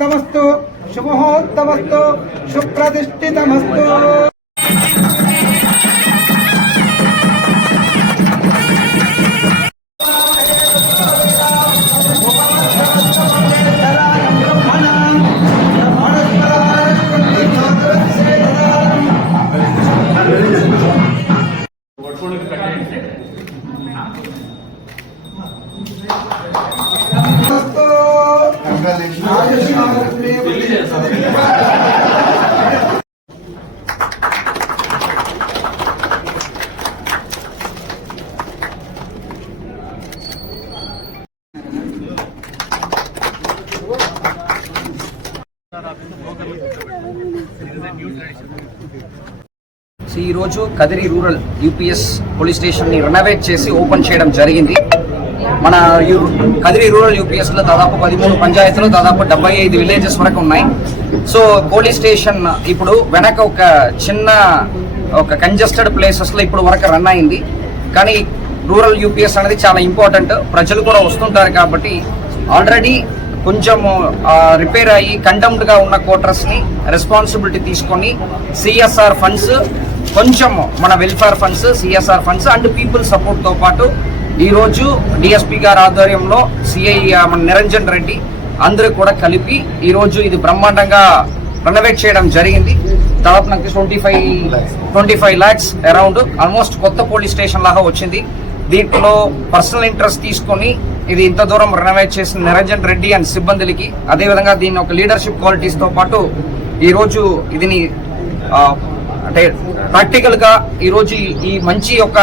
तमस्तु शुभोत्तमस्तु सुप्रतिष्ठितमस्तु। ఈ రోజు Kadiri rural UPS police station ని రెనోవేట్ చేసి ఓపెన్ చేయడం జరిగింది. మన కదిరి రూరల్ యూపీఎస్ లో దాదాపు 13 పంచాయతీలు, దాదాపు 75 విలేజెస్ వరకు ఉన్నాయి. సో పోలీస్ స్టేషన్ ఇప్పుడు వెనక ఒక కంజెస్టెడ్ ప్లేసెస్ లో ఇప్పుడు వరకు రన్ అయింది. కానీ రూరల్ యూపీఎస్ అనేది చాలా ఇంపార్టెంట్, ప్రజలు కూడా వస్తుంటారు కాబట్టి ఆల్రెడీ కొంచెం రిపేర్ అయ్యి కండెమ్డ్ గా ఉన్న క్వార్టర్స్ ని రెస్పాన్సిబిలిటీ తీసుకొని సిఎస్ఆర్ ఫండ్స్, కొంచెం మన welfare funds, CSR funds and people support తో పాటు ఈ రోజు డిఎస్పీ గారి ఆధ్వర్యంలో సిఐ మన నిరంజన్ రెడ్డి అందరూ కూడా కలిపి ఈ రోజు ఇది బ్రహ్మాండంగా రెనోవేట్ చేయడం జరిగింది. దాదాపు నాకు 25 lakhs అరౌండ్ ఆల్మోస్ట్ కొత్త పోలీస్ స్టేషన్ లాగా వచ్చింది. దీంట్లో పర్సనల్ ఇంట్రెస్ట్ తీసుకొని ఇది ఇంత దూరం రెనోవేట్ చేసిన నిరంజన్ రెడ్డి అండ్ సిబ్బందులకి, అదేవిధంగా దీన్ని ఒక లీడర్షిప్ క్వాలిటీస్ తో పాటు ఈ రోజు ఇదిని అంటే ప్రాక్టికల్ గా ఈ రోజు ఈ మంచి ఒక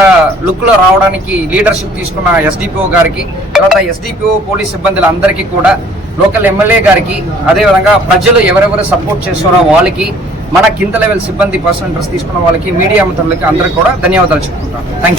లుక్ లో రావడానికి లీడర్షిప్ తీసుకున్న ఎస్డిపిఓ గారికి, తర్వాత ఎస్డిపిఓ పోలీస్ సిబ్బందులు అందరికీ కూడా, లోకల్ ఎమ్మెల్యే గారికి, అదేవిధంగా ప్రజలు ఎవరెవరు సపోర్ట్ చేస్తున్నారో వాళ్ళకి, మన కింద లెవెల్ సిబ్బంది పర్సనల్ ఇంట్రెస్ట్ తీసుకున్న వాళ్ళకి, మీడియా మిత్రులకి అందరికీ కూడా ధన్యవాదాలు చెప్పుకుంటాను. Thank you.